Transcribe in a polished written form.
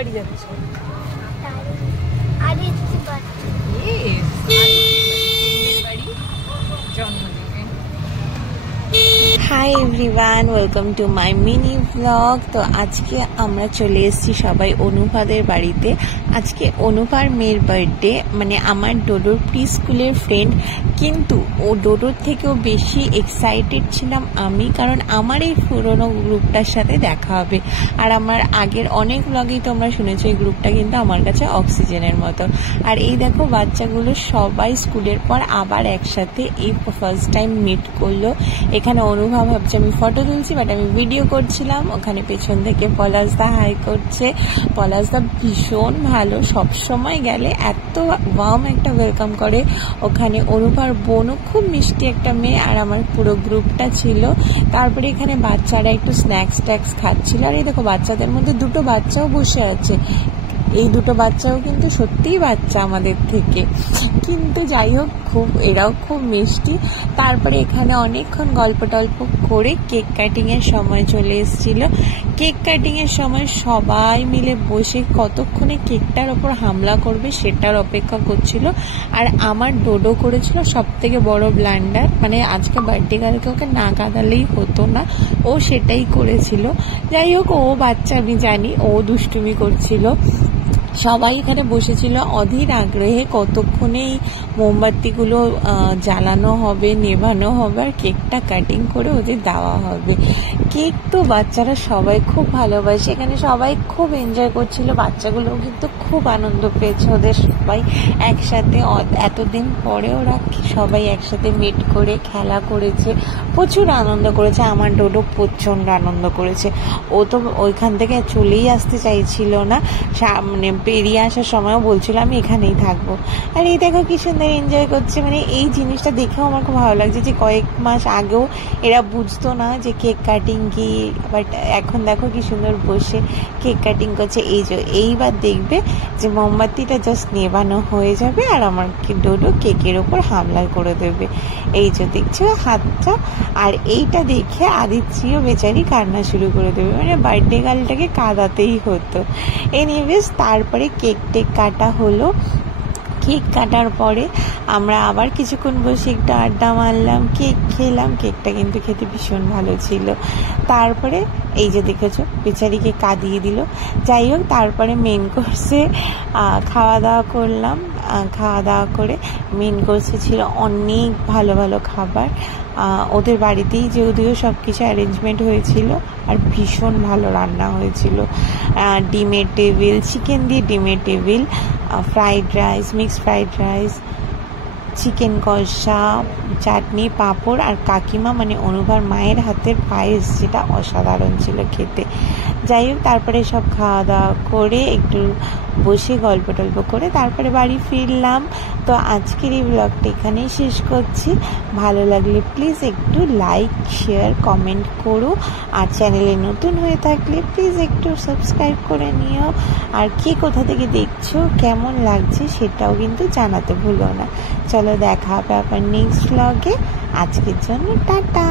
বাড়ি যাচ্ছ? Hi everyone, welcome to my mini blog. তো আজকে আমরা চলে এসেছি সবাই অনুপাদের বাড়িতে। আজকে অনুপার মেয়ের বার্থডে, মানে আমার ডোডোর প্রি স্কুলের ফ্রেন্ড, কিন্তু ও ডোডোর থেকেও বেশি এক্সাইটেড ছিলাম আমি, কারণ আমার এই পুরোনো গ্রুপটার সাথে দেখা হবে। আর আমার আগের অনেক ব্লগেই তোমরা শুনেছো এই গ্রুপটা কিন্তু আমার কাছে অক্সিজেনের মতো। আর এই দেখো বাচ্চাগুলো সবাই স্কুলের পর আবার একসাথে এই ফার্স্ট টাইম মিট করলো। এখানে অনুভব ভাবছে আমি ফটো তুলছি, বাট আমি ভিডিও করছিলাম। ওখানে পেছন থেকে পলাশদা হাই করছে। পলাশদা ভীষণ ভালো, সবসময় গেলে এত ওয়ার্ম একটা ওয়েলকাম করে। ওখানে অনুপার বোনও খুব মিষ্টি একটা মেয়ে, আর আমার পুরো গ্রুপটা ছিল। তারপরে এখানে বাচ্চারা একটু স্ন্যাক্স ট্যাক্স খাচ্ছিল। আর এই দেখো বাচ্চাদের মধ্যে দুটো বাচ্চাও বসে আছে। এই দুটো বাচ্চাও কিন্তু সত্যিই বাচ্চা আমাদের থেকে, কিন্তু যাই হোক এরাও খুব মিষ্টি। তারপরে এখানে অনেকক্ষণ গল্প টল্প করে কেক কাটিং এর সময় চলে এসেছিল। কেক কাটিং এর সময় সবাই মিলে বসে কতক্ষণে কেকটার ওপর হামলা করবে সেটার অপেক্ষা করছিল। আর আমার ডোডো করেছিল সব থেকে বড় ব্লান্ডার, মানে আজকে বার্থডে গার্লকে ওকে না কাঁদালেই হতো না, ও সেটাই করেছিল। যাই হোক ও বাচ্চা, আমি জানি, ও দুষ্টুমি করছিল। সবাই এখানে বসেছিল অধীর আগ্রহে কতক্ষণে এই মোমবাতিগুলো জ্বালানো হবে, নেভানো হবে, আর কেকটা কাটিং করে ওদের দেওয়া হবে। কেক তো বাচ্চারা সবাই খুব ভালোবাসে, এখানে সবাই খুব এনজয় করছিল। বাচ্চাগুলোও কিন্তু খুব আনন্দ পেয়েছে, ওদের সবাই একসাথে এতদিন পরে ওরা সবাই একসাথে মিট করে খেলা করেছে, প্রচুর আনন্দ করেছে। আমার ডোডো প্রচণ্ড আনন্দ করেছে। ও তো ওইখান থেকে চলেই আসতে চাইছিল না, মানে বেরিয়ে আসার সময়ও বলছিল আমি এখানেই থাকবো। আর এই দেখো কি সুন্দর এনজয় করছে, মানে এই জিনিসটা দেখেও আমার খুব ভালো লাগছে যে কয়েক মাস আগেও এরা বুঝতো না যে কেক কাটিং কি, বাট এখন দেখো কি সুন্দর বসে কেক কাটিং করছে। এইবার দেখবে যে মোমবাতিটা জাস্ট নেভানো হয়ে যাবে আর আমার ডোডো কেকের ওপর হামলা করে দেবে। এই যে দেখছো হাতটা, আর এইটা দেখে আদিত্রিও বেচারি কান্না শুরু করে দেবে, মানে বার্থডে গার্লটাকে কাঁদাতেই হতো। এনিওয়েজ তারপরে কেক টেক কাটা হলো। কেক কাটার পরে আমরা আবার কিছুক্ষণ বসে একটু আড্ডা মারলাম, কেক খেলাম। কেকটা কিন্তু খেতে ভীষণ ভালো ছিল। তারপরে এই যে দেখেছো বেচারিকে কাঁদিয়ে দিল। যাই হোক তারপরে মেন কোর্সে খাওয়া দাওয়া করলাম। খাওয়া দাওয়া করে মেন কোর্সে ছিল অনেক ভালো ভালো খাবার। ওদের বাড়িতেই যদিও সব কিছু অ্যারেঞ্জমেন্ট হয়েছিল, আর ভীষণ ভালো রান্না হয়েছিল। ডিমের টেবিল, চিকেন দিয়ে ডিমের table, fried rice, mixed fried rice, chicken কষা, চাটনি, পাঁপড়, আর কাকিমা মানে অনুভার মায়ের হাতের পায়েস, যেটা অসাধারণ ছিল খেতে। যাই হোক তারপরে সব খাওয়া দাওয়া করে একটু বসে গল্প টল্প করে তারপরে বাড়ি ফিরলাম। তো আজকের এই ব্লগটা এখানেই শেষ করছি। ভালো লাগলে প্লিজ একটু লাইক, শেয়ার, কমেন্ট করো। আর চ্যানেলে নতুন হয়ে থাকলে প্লিজ একটু সাবস্ক্রাইব করে নিও। আর কে কোথা থেকে দেখছো, কেমন লাগছে সেটাও কিন্তু জানাতে ভুলো না। চলো দেখা হবে আবার নেক্সট ব্লগে। আজকের জন্য টাটা।